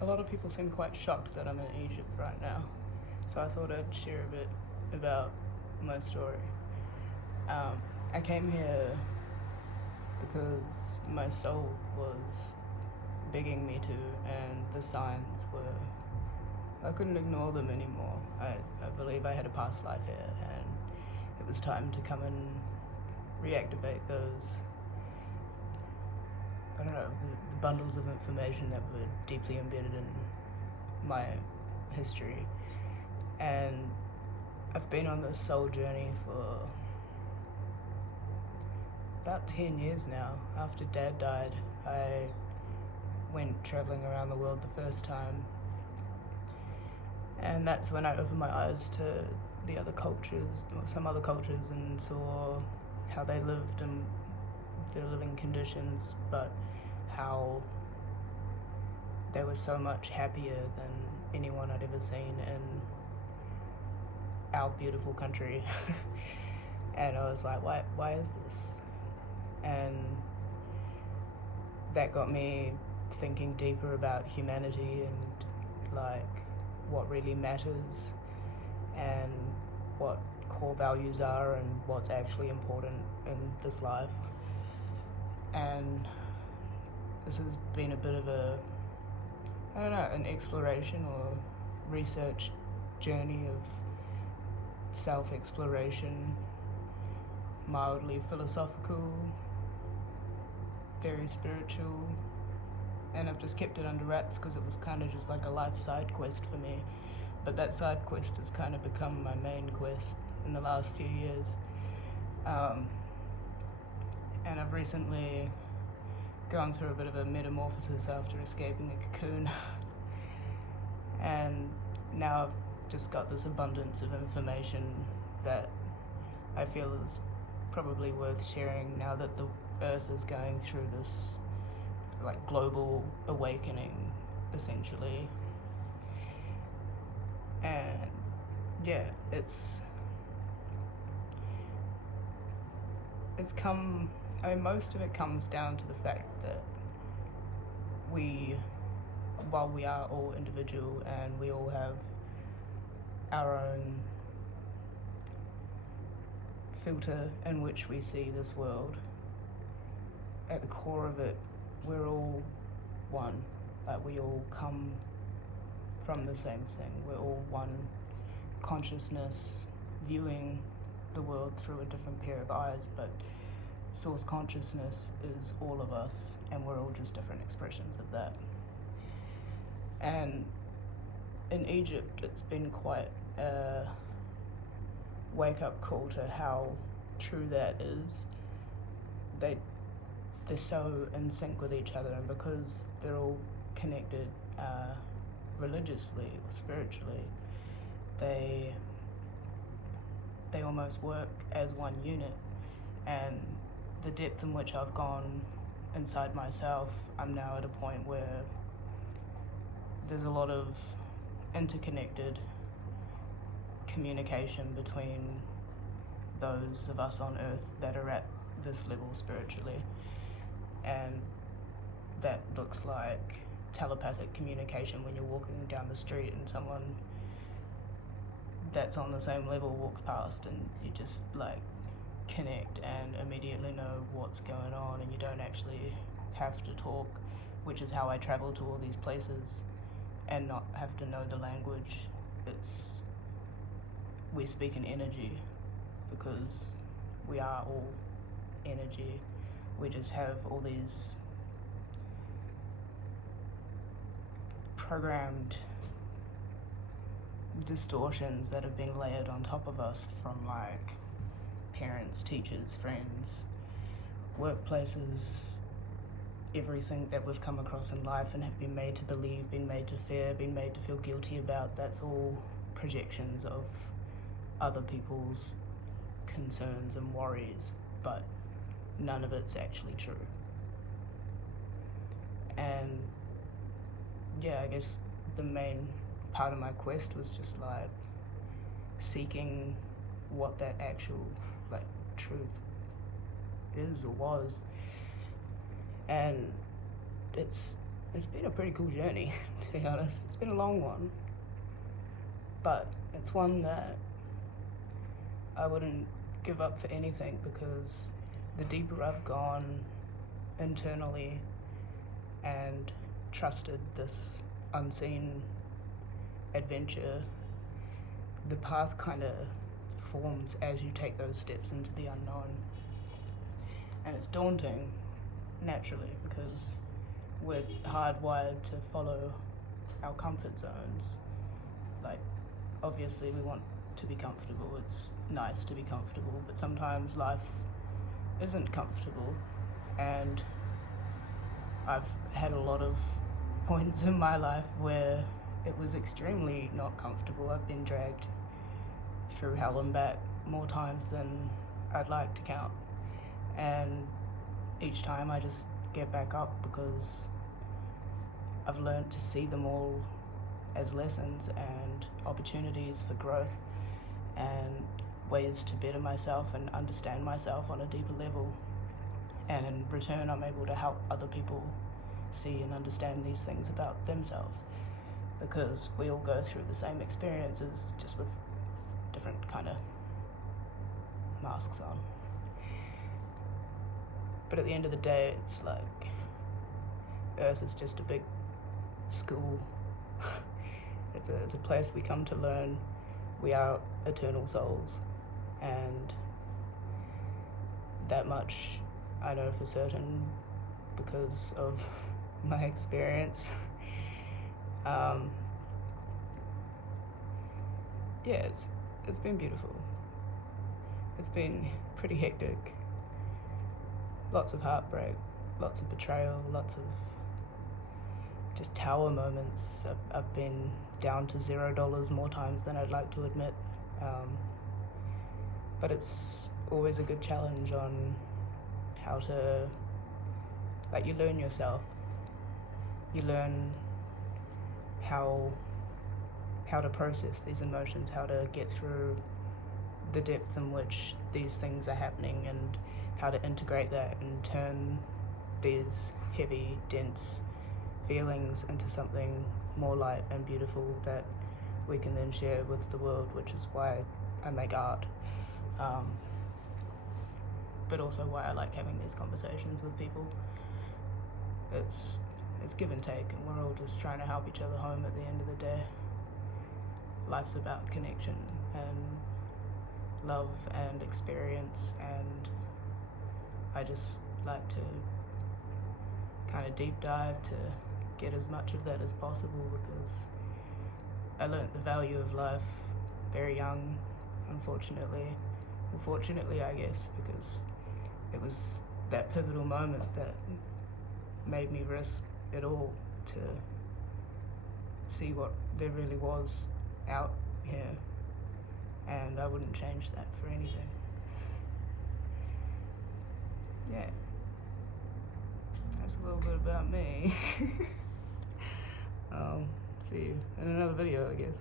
A lot of people seem quite shocked that I'm in Egypt right now, so I thought I'd share a bit about my story. I came here because my soul was begging me to, and the signs were, I couldn't ignore them anymore. I believe I had a past life here, and it was time to come and reactivate those, I don't know, the bundles of information that were deeply embedded in my history. And I've been on this soul journey for about 10 years now. After Dad died, I went traveling around the world the first time, and that's when I opened my eyes to the other cultures, or some other cultures, and saw how they lived and their living conditions, but how they were so much happier than anyone I'd ever seen in our beautiful country. And I was like, why is this? And that got me thinking deeper about humanity and like what really matters and what core values are and what's actually important in this life. And this has been a bit of a, I don't know, an exploration or research journey of self-exploration, mildly philosophical, very spiritual, and I've just kept it under wraps because it was kind of just like a life side quest for me. But that side quest has kind of become my main quest in the last few years. And I've recently gone through a bit of a metamorphosis after escaping a cocoon. And now I've just got this abundance of information that I feel is probably worth sharing now that the Earth is going through this like global awakening, essentially. And yeah, it's come, I mean, most of it comes down to the fact that while we are all individual and we all have our own filter in which we see this world, at the core of it, we're all one. Like, we all come from the same thing. We're all one consciousness viewing the world through a different pair of eyes, but source consciousness is all of us, and we're all just different expressions of that. And in Egypt, it's been quite a wake-up call to how true that is. They're so in sync with each other, and because they're all connected religiously or spiritually, they almost work as one unit. And the depth in which I've gone inside myself, I'm now at a point where there's a lot of interconnected communication between those of us on Earth that are at this level spiritually. And that looks like telepathic communication when you're walking down the street and someone that's on the same level walks past, and you just like connect and immediately know what's going on, and you don't actually have to talk, which is how I travel to all these places and not have to know the language. We speak in energy because we are all energy. We just have all these programmed distortions that have been layered on top of us from like parents, teachers, friends, workplaces, everything that we've come across in life and have been made to believe, been made to fear, been made to feel guilty about. That's all projections of other people's concerns and worries, but none of it's actually true. And yeah, I guess the main part of my quest was just like seeking what that actual like truth is or was. And it's it's been a pretty cool journey, to be honest. It's been a long one, but it's one that I wouldn't give up for anything, because the deeper I've gone internally and trusted this unseen adventure, the path kind of forms as you take those steps into the unknown. And it's daunting, naturally, because we're hardwired to follow our comfort zones. Like, obviously we want to be comfortable, it's nice to be comfortable, but sometimes life isn't comfortable, and I've had a lot of points in my life where it was extremely not comfortable. I've been dragged through hell and back more times than I'd like to count, and each time I just get back up, because I've learned to see them all as lessons and opportunities for growth and ways to better myself and understand myself on a deeper level. And in return, I'm able to help other people see and understand these things about themselves, because we all go through the same experiences, just with different kind of masks on. But at the end of the day, it's like Earth is just a big school. It's a place we come to learn. We are eternal souls, and that much I know for certain because of my experience. Yeah, it's been beautiful. It's been pretty hectic. Lots of heartbreak, lots of betrayal, lots of just tower moments. I've been down to $0 more times than I'd like to admit. But it's always a good challenge on how to, like, you learn yourself. You learn how to process these emotions, how to get through the depth in which these things are happening, and how to integrate that and turn these heavy, dense feelings into something more light and beautiful that we can then share with the world, which is why I make art. But also why I like having these conversations with people. It's give and take, and we're all just trying to help each other home at the end of the day. Life's about connection and love and experience, and I just like to kind of deep dive to get as much of that as possible, because I learnt the value of life very young, unfortunately. Fortunately, I guess, because it was that pivotal moment that made me risk it all to see what there really was out here, and I wouldn't change that for anything. Yeah, that's a little bit about me. See you in another video, I guess.